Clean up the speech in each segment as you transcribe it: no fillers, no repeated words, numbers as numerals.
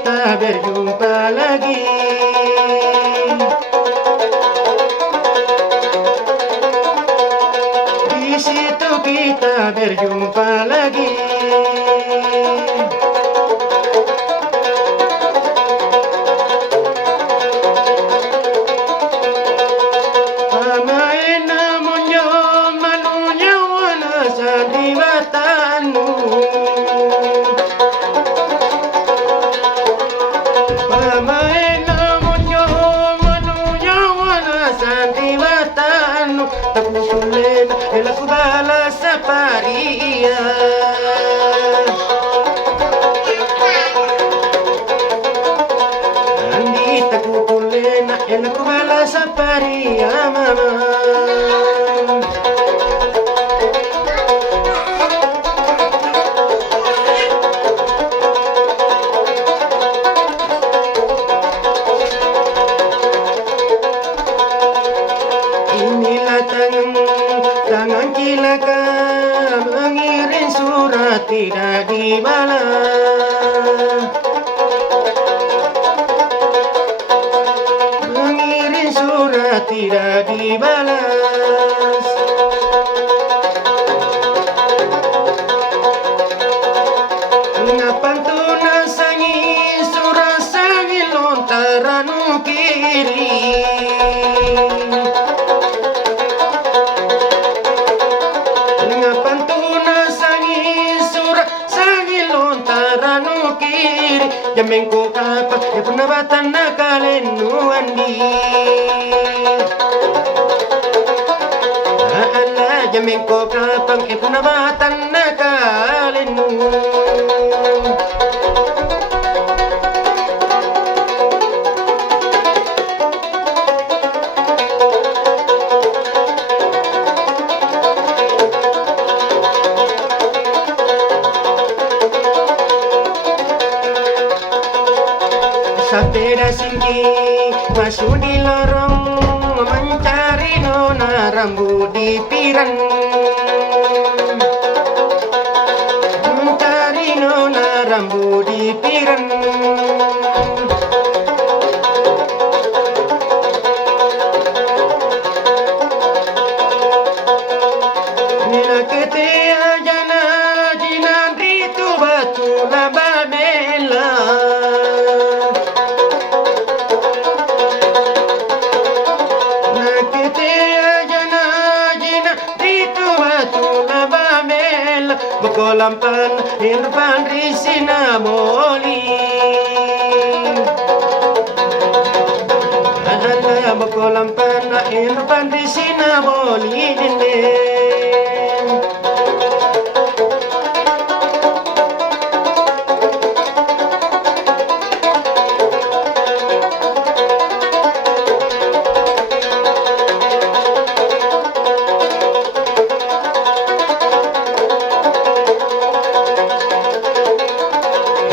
kita berjumpa lagi. Di situ kita berjumpa lagi. Pamain namunnya manunya wana sandiwatanu. Pamain namunnya manunya wana sandiwatanu. Takukulen elaku balas saparia. Andi takukulen elaku balas saparia mama. Inilah tangan cilaka mengirim surat tidak dibalas. Mengirim surat tidak dibalas. Ngapan tu nasangi surat sangi lontaran kiri. Ngapan tu nasangi surat sangi lontaran kiri. Jamen ko kapat ya punabatan na kalenu andi. Ala jamen ko kapang ya punabatan na kalenu. Sapeda singgi masuk di lorong mencari nona rambut di pirang. Mencari nona rambut di pirang. Nila ketea jana jinandri tu batu lababela. Bakolampan irpan risina moli. Ala bakolampan irpan risina moli dinde.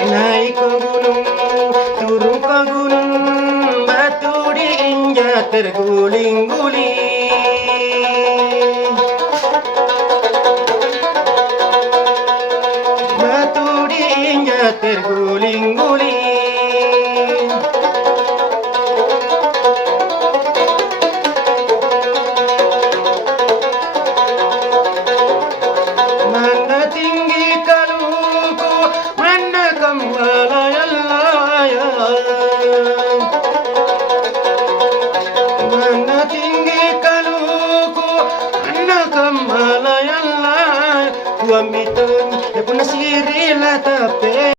Naik ke gunung, turun ke gunung, batu diinjak terguling-guling.